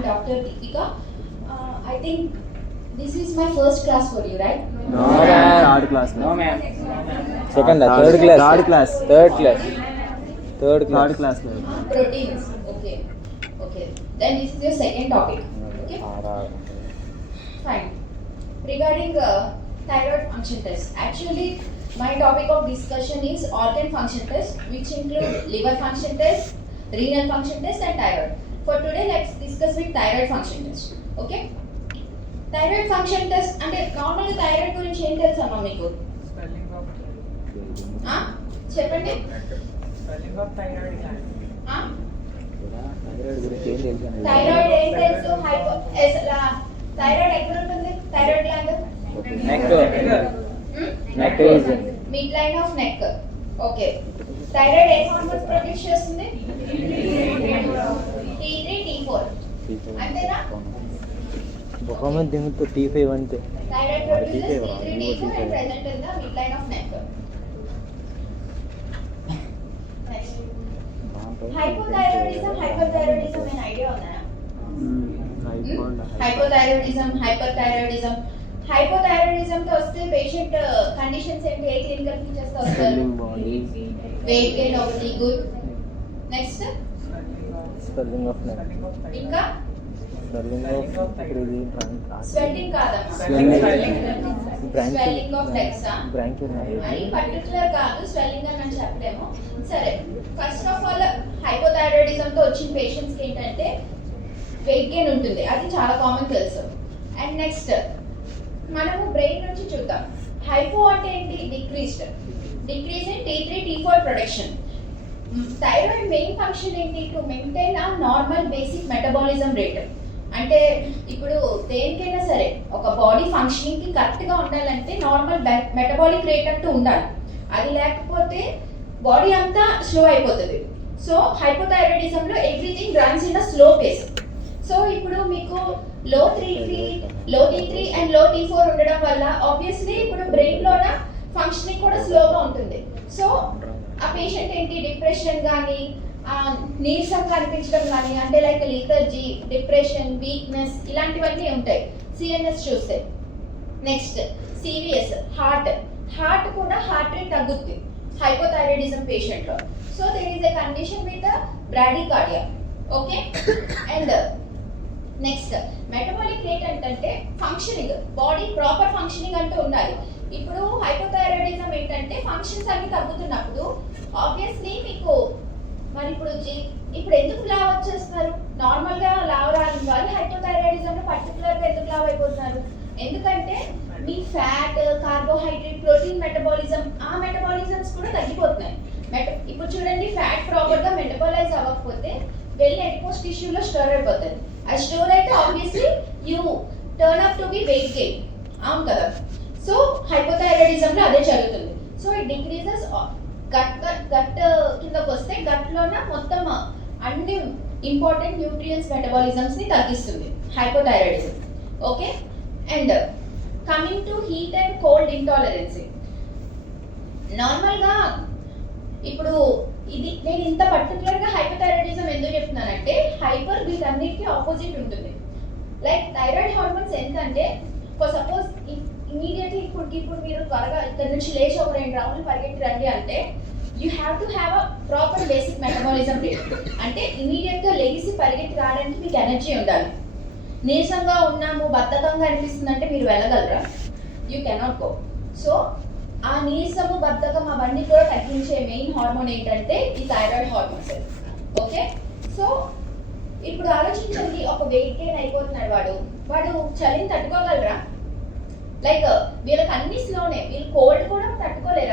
I'm Dr. Deepika. I think this is my first class for you, right? No, ma'am. Third class. No, ma'am. Second, third class. Third class. Proteins. Okay. Then this is your second topic. Okay. Fine. Regarding thyroid function test. Actually, my topic of discussion is organ function test, which include liver function test, renal function test, and thyroid. For today, let's discuss with thyroid function test. Okay. Thyroid function test అంటే నార్మల్గా thyroid గురించి ఏం తెలుసు అమ్మా మీకు? చెప్పండి. Thyroid ఏం తెలుసు? థైరాయిడ్ ఎక్కడ ఉంటుంది? Thyroid gland mid line of neck. Okay. Thyroid A hormones produce చేస్తుంది? T3, T4. అంతేనా? Performance देंगे तो T5 बनते thyroid produces T3, T4 and present in the midline of neck. Next. Hypothyroidism, hyperthyroidism an idea ఉందా? hypothyroidism. Hypothyroidism తో వస్తే patient conditions ఏంటి? ఏ clinical features తో వస్తారు? వెయిట్ గెయిన్ ఒకటి good. Next swelling of neck. ఇంకా స్వెల్లింగ్ కాదమ్మా, స్వెల్లింగ్ ఆఫ్ నెక్స్ అని పర్టికులర్ కాదు, స్వెల్లింగ్ అని మనం చెప్పలేము. సరే, ఫస్ట్ ఆఫ్ ఆల్ హైపోథైరాయిడిజం తో వచ్చిన పేషెంట్స్ కి ఏంటంటే వెయిట్ గెయిన్ ఉంటుంది, అది చాలా కామన్ తెలుసు. అండ్ నెక్స్ట్ మనము బ్రెయిన్ నుంచి చూద్దాం. హైపో అంటే ఏంటి? Decrease in T3, T4 production. Thyroid main function ఏంటి? టు మెయింటైన్ ఆ నార్మల్ బేసిక్ మెటబాలిజం రేట్. అంటే ఇప్పుడు దేనికైనా సరే ఒక బాడీ ఫంక్షనింగ్ కి కరెక్ట్ గా ఉండాలంటే నార్మల్ మెటబాలిక్ రేట్ అంటూ ఉండాలి. అది లేకపోతే బాడీ అంతా స్లో అయిపోతుంది. సో హైపోథైరాయిడిజం లో everything runs in a slow pace. So ఇప్పుడు మీకు లో T3 అండ్ లో T4 ఉండడం వల్ల ఆబ్వియస్లీ ఇప్పుడు బ్రెయిన్ లోన ఫంక్షనింగ్ కూడా స్లోగా ఉంటుంది. సో ఆ పేషెంట్ ఏంటి? డిప్రెషన్ కానీ నీరసంగా అనిపించడం కానీ, అంటే లైక్ లీథర్జీ, డిప్రెషన్, వీక్నెస్ ఇలాంటివన్నీ ఉంటాయి సిఎన్ఎస్ చూస్తే. నెక్స్ట్ సివిఎస్, హార్ట్ కూడా హార్ట్ రేట్ తగ్గుద్ది హైపోథైరాయిడిజం పేషెంట్ లో. So there is a condition with bradycardia. Okay. And next metabolic rate అంటే ఫంక్షనింగ్, బాడీ ప్రాపర్ ఫంక్షనింగ్ అంటూ ఉండాలి. ఇప్పుడు హైపోథైరాయిడిజం ఏంటంటే ఫంక్షన్స్ అన్ని తగ్గుతున్నప్పుడు ఆబ్వియస్లీ మీకు మరి ఇప్పుడు ఎందుకు లావ్ వచ్చేస్తున్నారు? నార్మల్ గా లావ్ రాని వాళ్ళు హైపోథైరాయిడిజం లో పర్టికులర్ గా ఎందుకు లావ్ అయిపోతున్నారు? ఎందుకంటే మీ ఫ్యాట్, కార్బోహైడ్రేట్, ప్రోటీన్ మెటబాలిజం, ఆ మెటబాలిజమ్స్ కూడా తగ్గిపోతున్నాయి. ఇప్పుడు చూడండి, ఫ్యాట్ ప్రాపర్ గా మెటబాలైజ్ అవ్వకపోతే వెళ్ళి ఎడ్పోస్ట్ టిష్యూలో స్టోర్ అయిపోతుంది. అది స్టోర్ అయితే obviously you turn up to be weight gain. అవును కదా? సో హైపోథైరాయిడిజం లో అదే జరుగుతుంది. సో ఇట్ డిక్రీజెస్ గట్ కిందకు వస్తే గట్ లోన మొత్తం అన్ని ఇంపార్టెంట్ న్యూట్రియన్స్ మెటబాలిజమ్స్ ని తగ్గిస్తుంది hypothyroidism. Okay. And coming to heat and cold intolerance. Normal గా ఇప్పుడు ఇది నేను ఇంత పర్టికులర్ గా హైపోథైరాయిడిజం ఎందుకు చెప్తున్నానంటే హైపర్ వీటన్నిటికీ ఆపోజిట్ ఉంటుంది. లైక్ థైరాయిడ్ హార్మోన్స్ ఎంతంటే ఫర్ సపోజ్ ఇమీడియట్లీ ఇప్పుడు మీరు త్వరగా ఇక్కడ నుంచి లేచి ఒక 2 రౌండ్లు పరిగెత్తి రండి అంటే you have to have a proper basic metabolism rate. అంటే ఇమీడియట్ గా లేచి పరిగెత్తి రావడానికి మీకు ఎనర్జీ ఉండాలి. నీరసంగా ఉన్నాము, బద్ధకంగా అనిపిస్తుంది అంటే మీరు వెళ్ళగలరా? You cannot go. సో ఆ నీరసము, బద్ధకం అవన్నీ కూడా తగ్గించే మెయిన్ హార్మోన్ ఏంటంటే ఈ థైరాయిడ్ హార్మోన్స్. ఓకే. సో ఇప్పుడు ఆలోచించండి, ఒక వెయిట్ గెయిన్ అయిపోతున్నాడు వాడు చలిని తట్టుకోగలరా? లైక్ వీళ్ళకి అన్ని స్లోనే, వీళ్ళు కోల్డ్ కూడా తట్టుకోలేరు.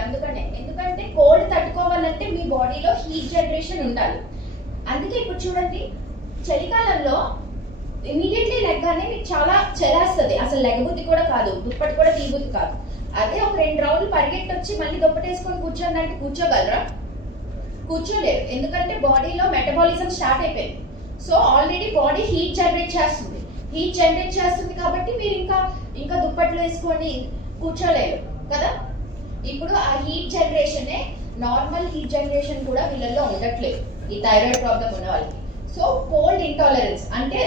ఎందుకంటే కోల్డ్ తట్టుకోవాలంటే మీ బాడీలో హీట్ జనరేషన్ ఉండాలి. అందుకే ఇప్పుడు చూడండి, చలికాలంలో ఇమీడియట్లీ లెగ్గానే మీకు చాలా చలేస్తుంది, అసలు లెగబుద్ధి కూడా కాదు, దుప్పటి కూడా తీయబుద్ధి కాదు. అదే ఒక 2 రౌండ్లు పరిగెట్టి వచ్చి మళ్ళీ దుప్పటేసుకొని కూర్చోండి అంటే కూర్చోగలరా? కూర్చోలేరు. ఎందుకంటే బాడీలో మెటబాలిజం స్టార్ట్ అయిపోయింది. So already body heat generate చేస్తుంది కాబట్టి మీరు ఇంకా దుప్పట్లు వేసుకొని కూర్చోలేరు కదా. ఇప్పుడు ఆ హీట్ జనరేషనే నార్మల్ హీట్ జనరేషన్ కూడా వీళ్ళల్లో ఉండట్లేదు ఈ థైరాయిడ్ ప్రాబ్లం ఉన్న వాళ్ళకి. సో కోల్డ్ ఇంటాలరెన్స్ అంటే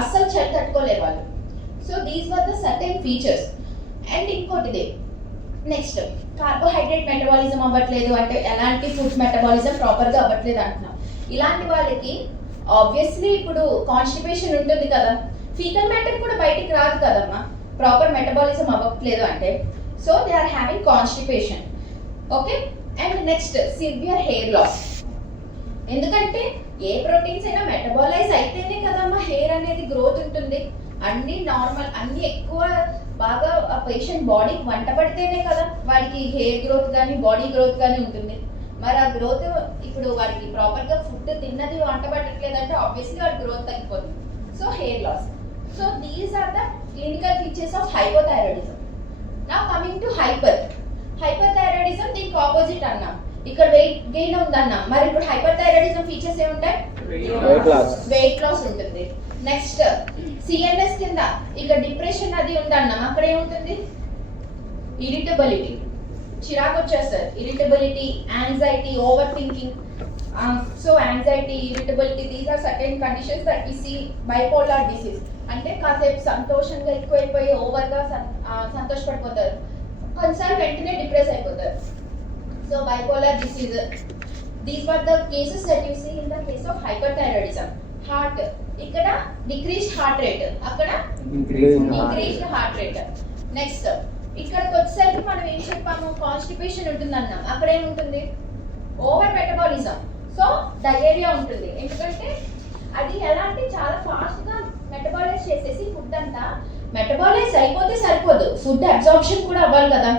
అస్సలు చలి తట్టుకోలేరు వాళ్ళు. So these were the certain features. And ఇంకోటిదే నెక్స్ట్, కార్బోహైడ్రేట్ మెటబాలిజం అవ్వట్లేదు అంటే ఎలాంటి ఫుడ్ మెటబాలిజం ప్రాపర్గా అవ్వట్లేదు అంటున్నాం. ఇలాంటి వాళ్ళకి ఆబ్వియస్లీ ఇప్పుడు కాన్స్టిపేషన్ ఉంటుంది కదా, ఫీకల్ మ్యాటర్ కూడా బయటికి రాదు కదమ్మా ప్రాపర్ మెటబాలిజం అవ్వట్లేదు అంటే. So they are having constipation. Okay. And next severe hair loss. ఎందుకంటే ఏ ప్రోటీన్స్ అయినా మెటబాలైజ్ అయితేనే కదమ్మా హెయిర్ అనేది గ్రోత్ ఉంటుంది. అన్ని నార్మల్, అన్ని ఎక్కువ బాగా ఆ పేషెంట్ బాడీకి వంట పడితేనే కదా వాడికి హెయిర్ గ్రోత్ కానీ బాడీ గ్రోత్ కానీ ఉంటుంది. మరి ఆ గ్రోత్ ఇప్పుడు వాడికి ప్రాపర్గా ఫుడ్ తిన్నది వంట పట్టట్లేదంటే ఆబ్వియస్లీ వాడి గ్రోత్ తగ్గిపోతుంది. So hair loss. So these are the clinical features of hypothyroidism. Now coming to hyperthyroidism దీనికి ఆపోజిట్ అన్నాం. ఇక్కడ వెయిట్ గెయిన్ ఉందన్నాం. మరి ఇప్పుడు హైపర్థైరాయిడిజం ఫీచర్స్ ఏముంటాయి? వెయిట్ లాస్ ఉంటుంది. నెక్స్ట్ సిఎన్ఎస్ కింద ఇక్కడ డిప్రెషన్ అది ఉందన్నాం. అక్కడ ఏముంటుంది? ఇరిటబిలిటీ, చిరాకు వచ్చేస్తారు. Irritability, anxiety, over thinking. So anxiety, irritability, these are certain conditions that we see bipolar disease. అంటే కాసేపు సంతోషంగా ఎక్కువైపోయి ఓవర్గా సంతోషపడిపోతారు, కొన్నిసార్లు వెంటనే డిప్రెస్ అయిపోతారు. So bipolar disease. These were the cases that you see in the case of hyperthyroidism. Heart, ఇక్కడ decreased heart rate, అక్కడ ఇంక్రీస్డ్ హార్ట్ రేట్. నెక్స్ట్ ఇక్కడికి వచ్చేసరికి మనం ఏం చెప్పాము? కాన్స్టిపేషన్ ఉంటుంది అన్నాం. అక్కడ ఏముంటుంది? Over metabolism. సో డయేరియా ఉంటుంది. ఎందుకంటే అది ఎలా అంటే చాలా ఫాస్ట్గా మెటబాలైజ్ చేసేసి ఫుడ్ అంతా మెటబాలైజ్ అయిపోతే సరిపోదు, ఫుడ్ అబ్జార్ప్షన్ కూడా అవ్వాలి కదా.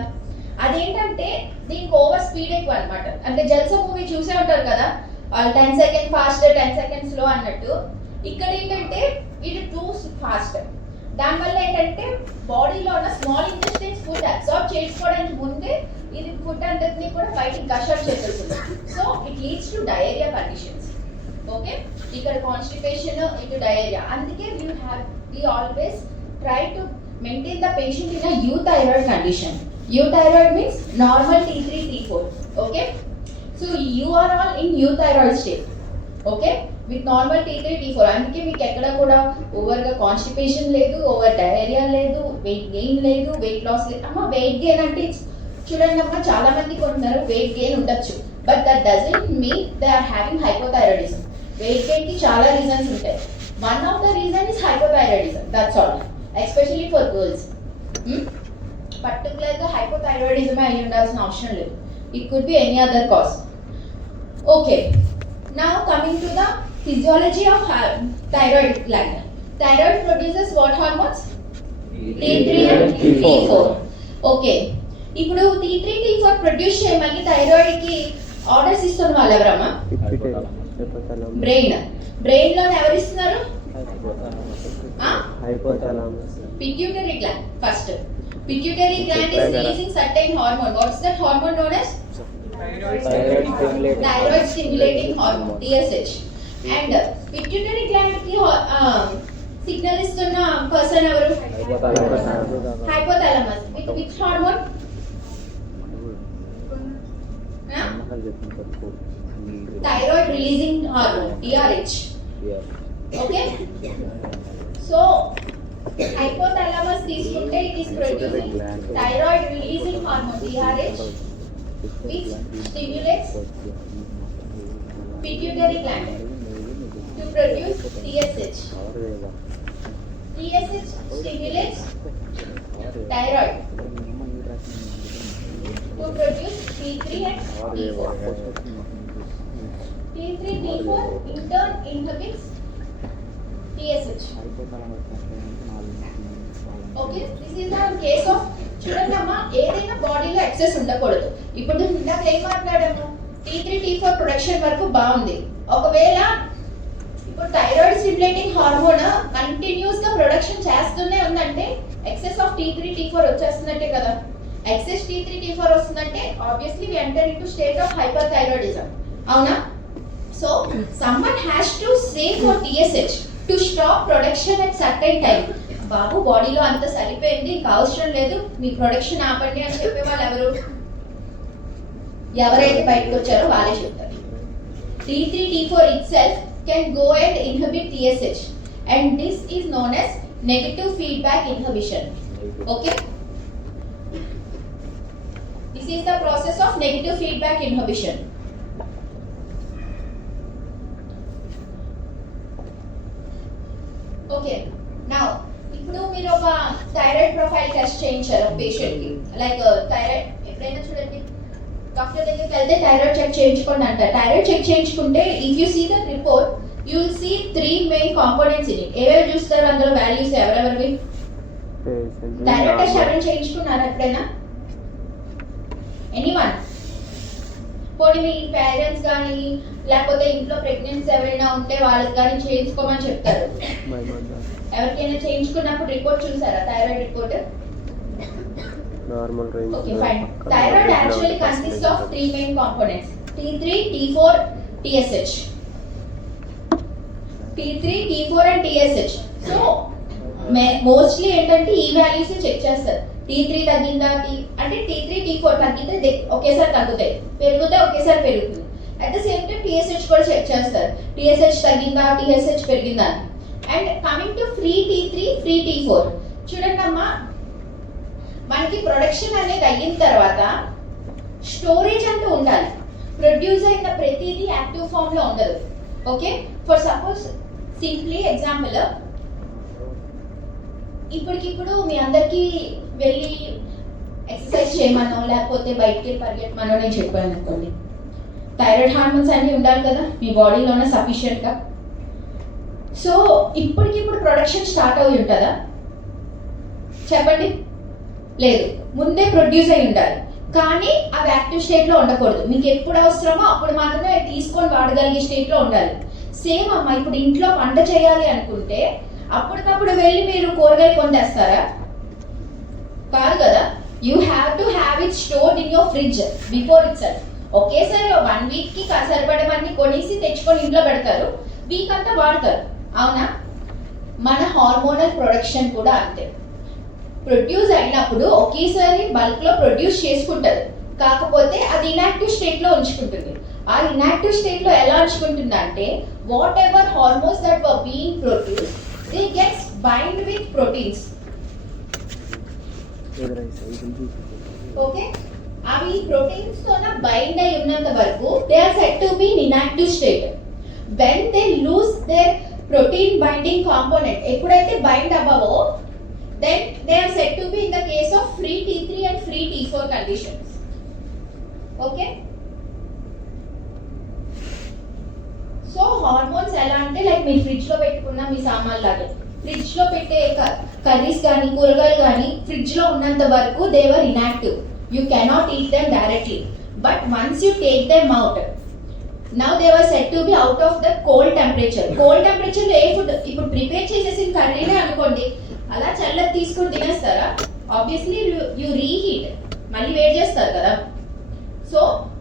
అదేంటంటే దీనికి ఓవర్ స్పీడ్ ఎక్కువ అనమాట. అంటే జల్సా మూవీ చూసే ఉంటారు కదా, వాళ్ళు 10 సెకండ్ ఫాస్ట్ 10 సెకండ్ స్లో అన్నట్టు. ఇక్కడ ఏంటంటే ఇది టూ ఫాస్ట్. దానివల్ల ఏంటంటే బాడీలో ఉన్న స్మాల్ ఇంటెస్టైన్స్ ఫుడ్ అబ్జార్బ్ చేసుకోవడానికి ముందే ఇది ఫుడ్ అంతటిని కూడా బయటికి గషర్ చేసేస్తుంది. So it leads to diarrhoea conditions. Okay. ఇక్కడ కాన్స్టిపేషన్, ఇటు డయేరియా. అందుకే we always try to maintain the patient in a euthyroid condition. Euthyroid means normal T3 T4. Okay. So you are all in euthyroid state. Okay. With normal T3 T4. అందుకే మీకు ఎక్కడ కూడా ఓవర్గా constipation లేదు, over diarrhoea లేదు, weight gain లేదు, weight loss లేదు. అమ్మ వెయిట్ గెయిన్ అంటే చూడండి అమ్మ, చాలా మందికి ఉన్నారు వెయిట్ గెయిన్ ఉండొచ్చు, but that doesn't mean they are having hypothyroidism. Weight gain కి చాలా రీజన్స్ ఉంటాయి. One of the reason is hypothyroidism. That's all. Especially for girls. పర్టికులర్గా హైపోథైరాయిడిజం అయి ఉండాల్సిన అవసరం లేదు. It could be any other cause. Okay. Now coming to the physiology of thyroid gland. Thyroid produces what hormones? T3 and T4. Okay. ఇప్పుడు T3 T4 produce చేయమని thyroid కి orders ఇస్తున్న వాళ్ళు ఎవరమ్మా? బ్రెయిన్ లో ఎవరు ఇస్తున్నారు? Pituitary gland. First pituitary gland is releasing certain hormone. What's that hormone known as? Thyroid stimulating hormone, TSH. And pituitary gland ki signal ఇస్తున్న పర్సన్ ఎవరు? Hypothalamus. with which hormone? Thyroid releasing hormone, TRH. Okay. So hypothalamus తీసుకుంటే it is producing thyroid releasing hormone, TRH, which stimulates pituitary gland to produce TSH. TSH stimulates thyroid to produce T3 and T4. T3 T4 in turn inhibits TSH. Okay, this is the case of చూడండి అమ్మా, ఏదైనా బాడీలో excess ఉండకూడదు. ఇప్పుడు ఇందాక ఏం మాట్లాడాము? T3 T4 production వరకు బాగుంది. ఒకవేళ ఇప్పుడు థైరాయిడ్ స్టిమ్యులేటింగ్ హార్మోన్ కంటిన్యూస్ గా ప్రొడక్షన్ చేస్తూనే ఉందంటే ఎక్సెస్ ఆఫ్ T3 T4 వచ్చేస్తున్నట్టే కదా. ఎక్సెస్ T3 T4 వస్తుందంటే obviously we enter into state of hyperthyroidism. అవునా? So someone has to say for TSH to stop production at certain time. బాబు బాడీలో అంత సరిపోయింది, ఇంకా అవసరం లేదు, మీ ప్రొడక్షన్ ఆపండి అని చెప్పే వాళ్ళు ఎవరు? ఎవరైతే బయటకు వచ్చారో వాళ్ళే చెప్తారు. T3 T4 itself can go and inhibit TSH and this is known as negative feedback inhibition. Okay, this is the process of negative feedback inhibition. Okay, now ఇప్పుడు మీరు ఒక థైరాయిడ్ ప్రొఫైల్ టెస్ట్ చేయించారు పేషెంట్ కి, like thyroid ఎప్పుడైనా చూడండి doctor దగ్గరికి వెళ్తే thyroid check చేయించుకోండి అంటారు. థైరాయిడ్ చెక్ చేయించుకుంటే if you see the report you will see 3 main components in it. ఏవేవి చూస్తారు అందులో వాల్యూస్ ఎవరెవరివి? థైరాయిడ్ టెస్ట్ ఎవరైనా చేయించుకున్నారా ఎప్పుడైనా? ఎనీవన్? పోనీ మీ పేరెంట్స్ కానీ లేకపోతే ఇంట్లో ప్రెగ్నెన్సీ ఎవరైనా ఉంటే వాళ్ళకి కానీ చేయించుకోమని చెప్తారు. ఎవరికైనా చేయించుకున్నప్పుడు రిపోర్ట్ చూసారా thyroid report? Normal range. Okay, fine. Thyroid actually consists of 3 main components: T3, T4, TSH. T3, T4 and TSH. So, mostly ఏంటంటే ఈ వాల్యూస్ చెక్ చేస్తారు. T3 తగ్గిందా, అంటే T3, T4 తగ్గితే ఒకేసారి తగ్గుతాయి, పెరిగితే ఒకేసారి పెరుగుతుంది. At the same time TSH కూడా చెక్ చేస్తారు. TSH తగ్గిందా, TSH పెరిగిందా. And coming to free T3, free T4. చూడండి అమ్మా, మనకి ప్రొడక్షన్ అనేది అయిన తర్వాత స్టోరేజ్ అంటూ ఉండాలి. ప్రొడ్యూస్ అయిన ప్రతిదీ యాక్టివ్ ఫామ్ లో ఉండదు. Okay, for suppose simply example, ఇప్పటికిప్పుడు మీ అందరికీ వెళ్ళి ఎక్సర్సైజ్ చేయమనో లేకపోతే బయటికి పరిగెట్టమనో నేను చెప్పాను అనుకోండి, థైరాయిడ్ హార్మోన్స్ అన్నీ ఉండాలి కదా మీ బాడీలోనే సఫిషియెంట్గా. సో ఇప్పటికిప్పుడు ప్రొడక్షన్ స్టార్ట్ అయి ఉంటుందా? చెప్పండి. లేదు, ముందే ప్రొడ్యూస్ అయి ఉండాలి. కానీ అవి యాక్టివ్ స్టేట్లో ఉండకూడదు. మీకు ఎప్పుడు అవసరమో అప్పుడు మాత్రమే అవి తీసుకొని వాడగలిగే స్టేట్లో ఉండాలి. సేమ్ అమ్మ, ఇప్పుడు ఇంట్లో వంట చేయాలి అనుకుంటే అప్పటికప్పుడు వెళ్ళి మీరు కూరగాయలు కొంటేస్తారా? కాదు కదా. You have to have it stored in your fridge before it self. ఒకేసారి 1 వీక్కి సరిపడమని కొనేసి తెచ్చుకొని ఇంట్లో పెడతారు, వీక్ అంతా వాడతారు. అవునా? మన హార్మోనల్ ప్రొడక్షన్ కూడా అంతే. ప్రొడ్యూస్ అయినప్పుడు ఒకేసారి బల్క్లో ప్రొడ్యూస్ చేసుకుంటుంది, కాకపోతే అది ఇన్యాక్టివ్ స్టేట్లో ఉంచుకుంటుంది. ఆ ఇన్యాక్టివ్ స్టేట్లో ఎలా ఉంచుకుంటుంది అంటే whatever hormones that were being produce they gets bind with proteins. Okay, అవి ప్రోటీన్స్ తోన బైండ్ అయి ఉన్నంత వరకు they are said to be in inactive state. When they lose their protein binding component, ఎప్పుడైతే బైండ్ అవ్వవో then they are said to be in the case of free T3 and free T4 conditions. Okay, so hormones ఎలా అంటే like మీ fridge లో పెట్టుకున్న మీ సామాన్లు లాగే, fridge లో పెట్టే కర్రీస్ కానీ కూరగాయలు కానీ ఫ్రిడ్జ్ లో ఉన్నంత వరకు they were inactive. You cannot eat them directly, but once you take them out, now they were said to be out of the cold temperature. Cold temperature లో ఏ ఫుడ్ ఇప్పుడు ప్రిపేర్ చేసేసిన కర్రీనే అనుకోండి, అలా చల్లది తీసుకొని తినేస్తారా? ఆబ్వియస్లీ యూ రీహీట్, మళ్ళీ వేడి చేస్తారు కదా. సో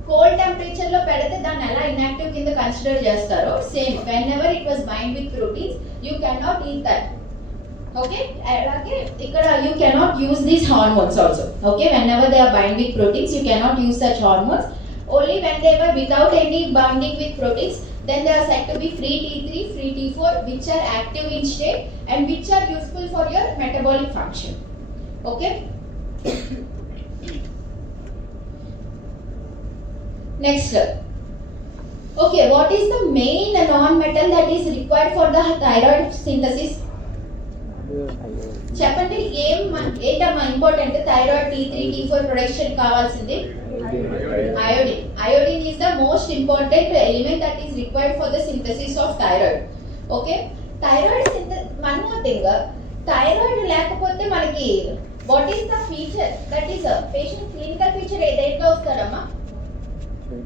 కోల్డ్ టెంపరేచర్ లో పెడితే దాన్ని ఎలా ఇన్యాక్టివ్ కింద కన్సిడర్ చేస్తారో same whenever it was bind with proteins you cannot eat that. Okay, అలాగే ఇక్కడ you cannot use these hormones also. Okay, whenever they are bind with proteins you cannot use such hormones. Only when they were without any binding with proteins then they are said to be free T3, free T4, which are active in state and which are useful for your metabolic function. Okay, next, okay, what is the main non-metal that is required for the thyroid synthesis? చెప్పండి, ఏంటమ్మా important thyroid T3, T4 production కావాల్సింది? Iodine. Iodine is the most important element that is required for the synthesis of thyroid. Okay, thyroid one more thing, thyroid లేకపోతే మనకి what is the feature that is a patient clinical feature ఏదైతే వస్తారమ్మా?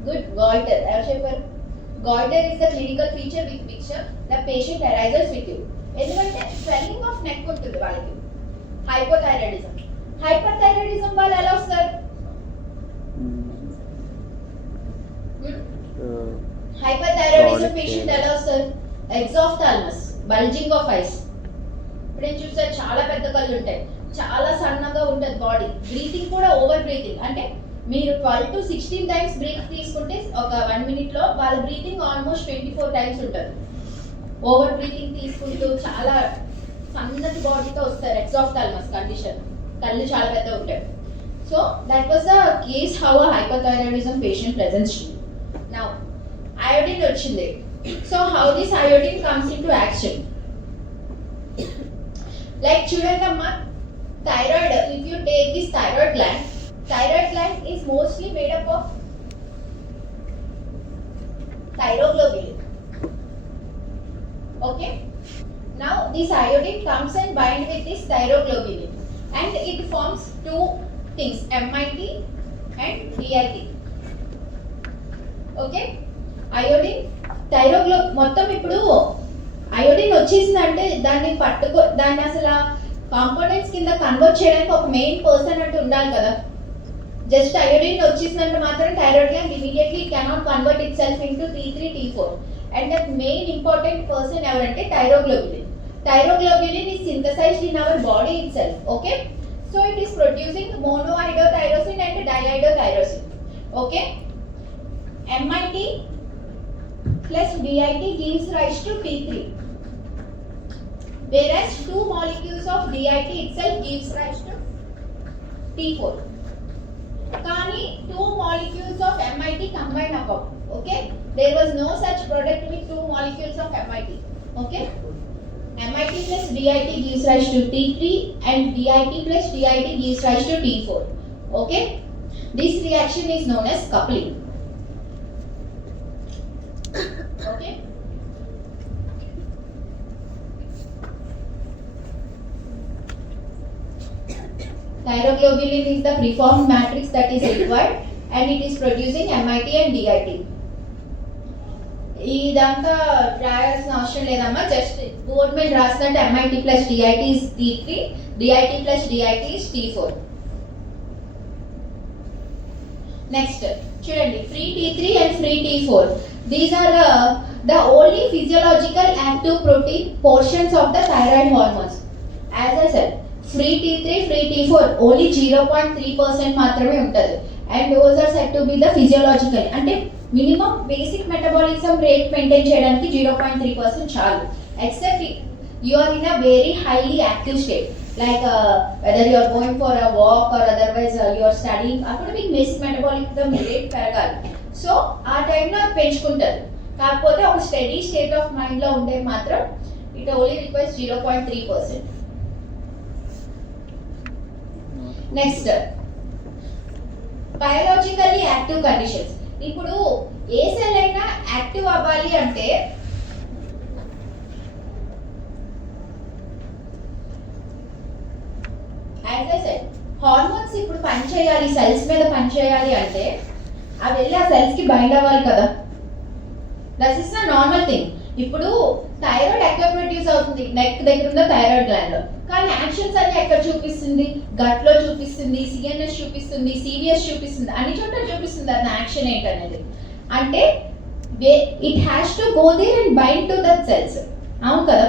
Good, goiter. ఎవరు చెప్పారు? Goiter is the clinical feature with which the patient arises with you. ఎందుకంటే swelling of neck ఉంటుంది వాళ్ళకి. Hypothyroidism. Hyperthyroidism వాళ్ళు ఎలా వస్తారు? హైపర్థైరాయిడిజం పేషెంట్ ఎలా వస్తారు? ఎగ్జాఫ్థాల్మస్, బల్జింగ్ ఆఫ్ ఐస్. ఇప్పుడు నేను చూసాను చాలా పెద్ద కళ్ళు ఉంటాయి, చాలా సన్నగా ఉంటుంది బాడీ, బ్రీతింగ్ కూడా ఓవర్ బ్రీతింగ్. అంటే మీరు 12 to 16 టైమ్స్ బ్రీత్ తీసుకుంటే ఒక 1 minute లో వాళ్ళ బ్రీతింగ్ ఆల్మోస్ట్ 24 టైమ్స్ ఉంటుంది. ఓవర్ బ్రీతింగ్ తీసుకుంటూ చాలా సన్నటి బాడీతో వస్తారు ఎక్సాఫ్థాల్మస్ కండిషన్, కళ్ళు చాలా పెద్ద ఉంటాయి. So that was the case how a hypothyroidism patient presents to. Now iodine వచ్చింది. So how this iodine comes in to action. Like చూడండి అమ్మా, thyroid, if you take this thyroid gland is mostly made up of thyroglobulin. Okay, now this iodine comes and bind with this thyroglobulin and it forms two things, MIT and DIT. Okay, iodine మొత్తం ఇప్పుడు iodine వచ్చేసిందంటే దాన్ని దాన్ని అసలు components కింద convert చేయడానికి ఒక main person అంటే ఉండాలి కదా. జస్ట్ అయోడిన్ వచ్చేసిందంటే మాత్రం thyroid gland immediately cannot convert itself into T3 T4 and that main important person ఎవరంటే thyroglobulin. Thyroglobulin is synthesized in our body itself. Okay, so it is producing monoiodothyrosin and diiodothyrosin. Okay, MIT plus DIT gives rise to T3, whereas two molecules of DIT itself gives rise to T4. Kani two molecules of MIT combine up. Okay, there was no such product with two molecules of MIT. Okay, MIT plus DIT gives rise to T3 and DIT plus DIT gives rise to T4. Okay, this reaction is known as coupling. Okay, thyroglobulin is the preformed matrix that is required and it is producing MIT and DIT. ఇదంతా రాయాల్సిన అవసరం లేదమ్మా, just board మీద రాసినట్టు MIT plus DIT is T3, DIT plus DIT is T4. Next చూడండి, free T3 and free T4. These are the only physiological active protein portions of the thyroid hormones. As I said, free T3, free T4 only 0.3% మాత్రమే ఉంటుంది. And those are said to be the physiological, అంటే minimum basic metabolism rate maintain చేయడానికి 0.3% చాలు. Except you are in a very highly active state, like whether you are going for a walk or otherwise you are studying, అప్పుడు మీకు basic metabolism rate పెరగాలి. So ఆ టైంలో అది పెంచుకుంటారు. కాకపోతే ఒక స్టడీ స్టేట్ ఆఫ్ మైండ్లో ఉంటే మాత్రం it only requires 0.3%. Next, biologically active conditions. ఇప్పుడు ఏ సెల్ అయినా యాక్టివ్ అవ్వాలి అంటే యాజ్ ఐ సెడ్, హార్మోన్స్ ఇప్పుడు పనిచేయాలి, సెల్స్ మీద పనిచేయాలి అంటే అవి వెళ్ళి ఆ సెల్స్ కి బైండ్ అవ్వాలి కదా. That is the normal thing. ఇప్పుడు థైరాయిడ్ ఎక్కడ ప్రొడ్యూస్ అవుతుంది? నెక్ దగ్గర ఉన్న థైరాయిడ్ గ్లాండ్ లో. కానీ యాక్షన్స్ అన్ని ఎక్కడ చూపిస్తుంది? గట్ లో చూపిస్తుంది, సిఎన్ఎస్ చూపిస్తుంది, సివిఎస్ చూపిస్తుంది, అన్ని చోట్ల చూపిస్తుంది అది యాక్షన్ ఏంటనేది. అంటే it has to go there and bind to that cells. అవును కదా,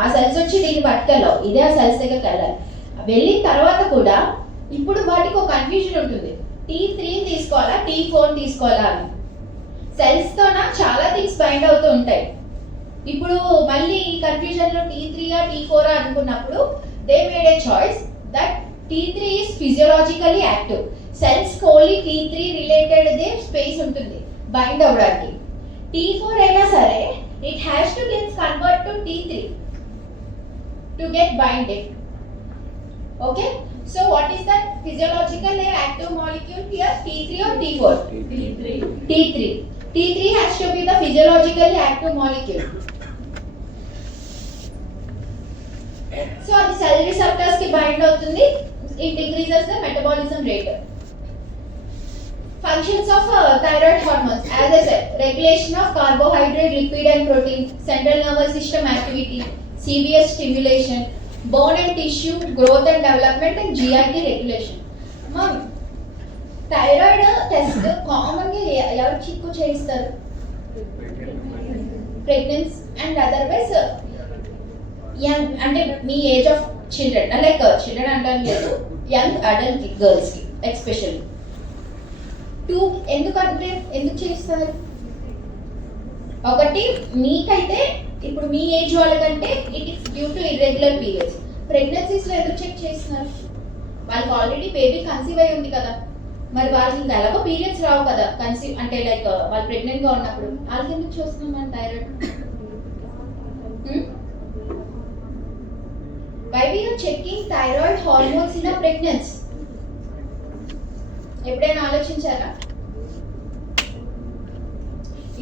ఆ సెల్స్ వచ్చి దీన్ని పట్టుకెళ్ళవు, ఇదే ఆ సెల్స్ దగ్గరికి వెళ్ళాలి. వెళ్ళిన తర్వాత కూడా ఇప్పుడు వాటికి ఒక కన్ఫ్యూజన్ ఉంటుంది, T3 తీసుకోవాలా T4 తీసుకోవాలా అని. సెల్స్ తోన చాలా థింగ్స్ బైండ్ అవుతూ ఉంటాయి. ఇప్పుడు మళ్ళీ ఈ కన్ఫ్యూజన్ లో T3 T4 అనుకున్నప్పుడు they made a choice that T3 is physiologically active. Cells only T3 related the space ఉంటుంది బైండ్ అవ్వడానికి. T4 అయినా సరే it has to get convert to T3 to get binded. Okay, so what is that physiologically active molecule here? T3 or T4? T3. T3 has to be the physiologically active molecule. So the cell receptors ki bind avutundi, it increases the metabolism rate. Functions of thyroid hormones, as I said, regulation of carbohydrate, lipid and protein, central nervous system activity, CVS stimulation, bone and tissue growth and development and GIT regulation. Mom, thyroid test commonly ఎవరు చిక్కు చేస్తారు? Pregnancy and otherwise young, అంటే మీ age of children, like children అంటారు లేదు, young adult గర్ల్స్కి especially. ఎందుకు చేస్తారు? ఒకటి మీకైతే ఇప్పుడు మీ ఏజ్ వాళ్ళకంటే it is due to irregular periods. ప్రెగ్నెన్సీస్లో ఎందుకు చెక్ చేస్తున్నారు? వాళ్ళకి ఆల్రెడీ బేబీ కన్సీవ్ అయి ఉంది కదా, మరి వాళ్ళకి ఇంకా ఎలాగో పీరియడ్స్ రావు కదా కన్సీవ్ అంటే లైక్ వాళ్ళు ప్రెగ్నెంట్గా ఉన్నప్పుడు. వాళ్ళకి ఎందుకు చూస్తున్నాం మనం thyroid? Why we are checking thyroid hormones in a pregnancy? ఎప్పుడైనా ఆలోచించారా?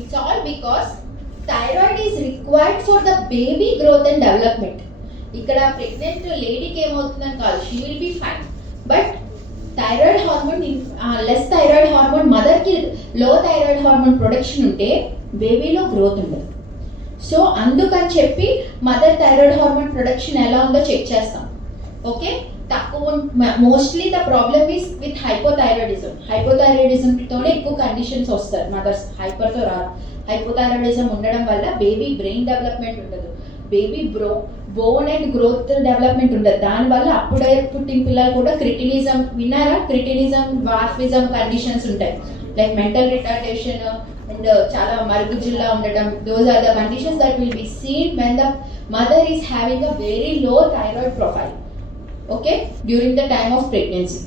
It's all because thyroid is required for the baby growth and development. ఇక్కడ ప్రెగ్నెంట్ లేడీకి ఏమవుతుందని కాదు, she will be fine. But thyroid hormone less thyroid hormone, మదర్కి లో thyroid hormone production ఉంటే బేబీలో growth ఉండదు. So అందుకని చెప్పి మదర్ థైరాయిడ్ హార్మోన్ ప్రొడక్షన్ ఎలా ఉందో చెక్ చేస్తాం. ఓకే, తక్కువ mostly the problem is with hypothyroidism. హైపోథైరాయిడిజంతోనే ఎక్కువ కండిషన్స్ వస్తారు మదర్స్, హైపర్తో రాదు. హైపోథైరాయిడిజం ఉండడం వల్ల బేబీ బ్రెయిన్ డెవలప్మెంట్ ఉండదు, baby bone and growth development ఉండదు. దానివల్ల అప్పుడే పుట్టిన పిల్లలు కూడా క్రిటినిజం, విన్నారా? క్రిటినిజం, వార్ఫిజం కండిషన్స్ ఉంటాయి, లైక్ మెంటల్ రిటార్డేషన్ అండ్ చాలా మరుగుజ్జులా ఉండడం. Those are the conditions that will be seen when the mother is having a very low thyroid profile, okay, during the time of pregnancy.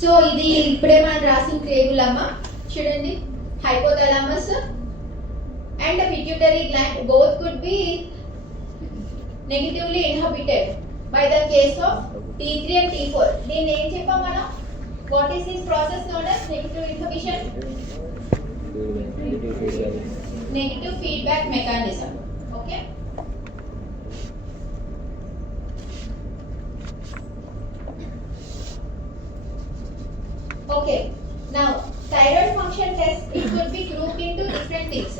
So ఇది ఇప్పుడే మనం రాసిన table అమ్మ, చూడండి. Hypothalamus and pituitary gland both could be negatively inhibited by the case of T3 and T4. దీన్ని ఏం చెప్పాం మనం? What is this process known as negative inhibition? Negative feedback mechanism. Okay. Okay. Now, thyroid function test, it could be grouped into different things.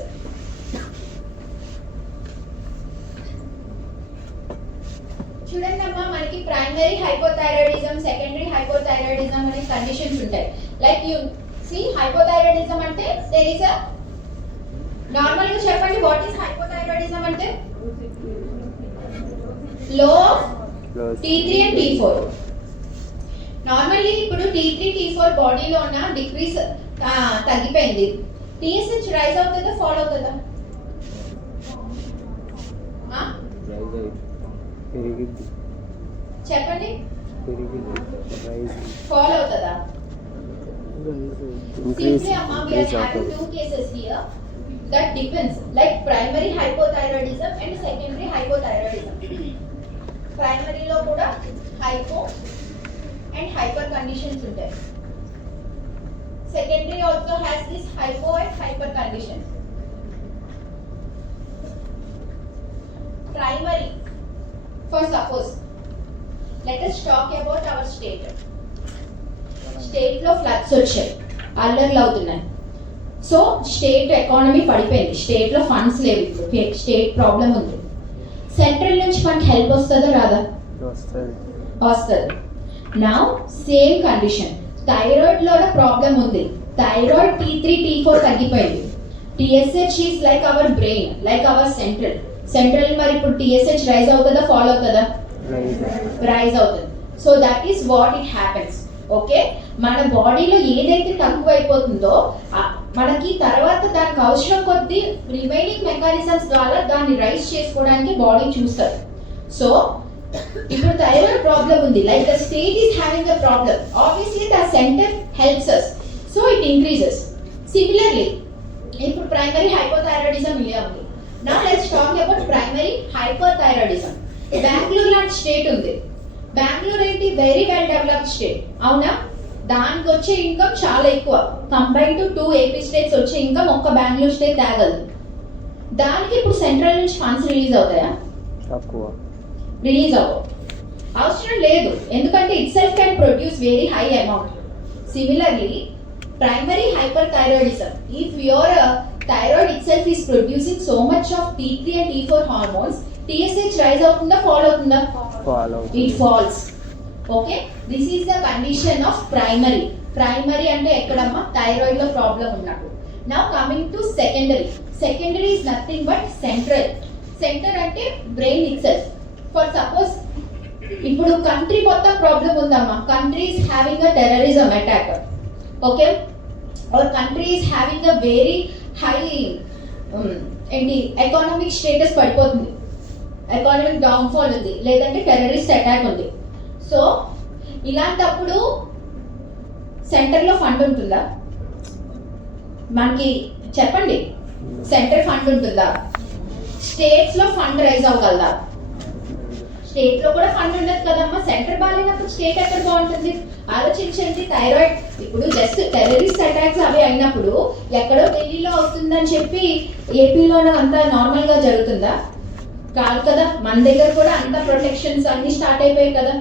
చూడండి అమ్మా, మనకి primary hypothyroidism, secondary hypothyroidism అనే conditions ఉంటాయి. Like you see hypothyroidism అంటే there is a normal గా చెప్పండి, what is hypothyroidism అంటే? లో T3 and T4. నార్మల్లీ ఇప్పుడు T3 T4 బాడీలో ఉన్న డిక్రీస్ తగ్గిపోయింది, TSH రైజ్ అవుతుందా ఫాల్ అవుతుందా? చెప్పండి, ఫాల్ అవుతుందా? Simply amma, we are having two cases here that depends, like primary hypothyroidism and secondary hypothyroidism. Primary లో కూడా hypo and hyper conditions ఉంటాయి. Secondary also has this hypo and hyper conditions. Primary, for suppose, let us talk about our state. State లో floods వచ్చాయి, అల్లర్లు అవుతున్నాయి. So state economy పడిపోయింది, state లో funds లేవు, ఇప్పుడు స్టేట్ ప్రాబ్లం ఉంది. సెంట్రల్ నుంచి మనకి హెల్ప్ వస్తుందా రాదా? వస్తుంది. నౌ సేమ్ కండిషన్, థైరాయిడ్ లో ప్రాబ్లం ఉంది, థైరాయిడ్ T3 T4 తగ్గిపోయింది. TSH is like our brain, like our central మరి ఇప్పుడు TSH రైజ్ అవుతుందా ఫాల్ అవుతుందా? రైజ్ అవుతుంది. So that is what it happens. Okay, మన బాడీలో ఏదైతే తక్కువ అయిపోతుందో మనకి తర్వాత దానికి అవసరం కొద్దీ రిమైనింగ్ మెకానిజమ్స్ ద్వారా దాన్ని రైజ్ చేసుకోవడానికి బాడీ చూస్తుంది. సో ఇప్పుడు థైరాయిడ్ ప్రాబ్లం ఉంది, like the state is having a problem, obviously the centre helps us, so it increases. Similarly ఇప్పుడు ప్రైమరీ హైపోథైరాయిడిజం ఇలా ఉంది. నా let's talk about primary hyperthyroidism. Bengaluru లాంటి స్టేట్ ఉంది, బెంగళూరు ఏంటి వెరీ వెల్ డెవలప్డ్ స్టేట్, అవునా? దానికి వచ్చే ఇన్కమ్ చాలా ఎక్కువ, కంపైర్ టు 2 AP స్టేట్స్ వచ్చే ఇన్కమ్ ఒక్క బెంగళూరు స్టేట్ తేగలదు. దానికి ఇప్పుడు సెంట్రల్ నుంచి ఫండ్స్ రిలీజ్ అవుతాయా? రిలీజ్ అవ్వవు, అవసరం లేదు, ఎందుకంటే itself can produce very high amount. Similarly primary hyperthyroidism, if your thyroid itself is producing so much of T3 and T4 hormones, TSH rise అవుతుందా fall అవుతుందా? It falls. Okay, this is the condition of primary. Primary అంటే ఎక్కడమ్మా? Thyroid లో problem ఉన్నప్పుడు. Now coming to secondary. Secondary is nothing but central. Center అంటే brain itself. For suppose ఇప్పుడు country మొత్తం problem ఉందమ్మా, country is having a terrorism attack, okay, our country is having a very high ఏంటి economic status పడిపోతుంది, economic downfall ఉంది, లేదంటే terrorist attack ఉంది. So ఇలాంటప్పుడు సెంటర్లో ఫండ్ ఉంటుందా మనకి? చెప్పండి, సెంటర్ ఫండ్ ఉంటుందా? స్టేట్స్లో ఫండ్ రైజ్ అవ్వగలదా? స్టేట్లో కూడా ఫండ్ ఉండదు కదమ్మా. సెంటర్ బాగాలేనప్పుడు స్టేట్ ఎక్కడ బాగుంటుంది? ఆలోచించండి. థైరాయిడ్ ఇప్పుడు జస్ట్ టెర్రరిస్ట్ అటాక్స్ అవి అయినప్పుడు ఎక్కడో ఢిల్లీలో అవుతుందని చెప్పి ఏపీలోనే అంతా నార్మల్గా జరుగుతుందా? కాదు కదా. మన దగ్గర కూడా అంత ప్రొటెక్షన్స్ అన్ని స్టార్ట్ అయిపోయాయి కదా.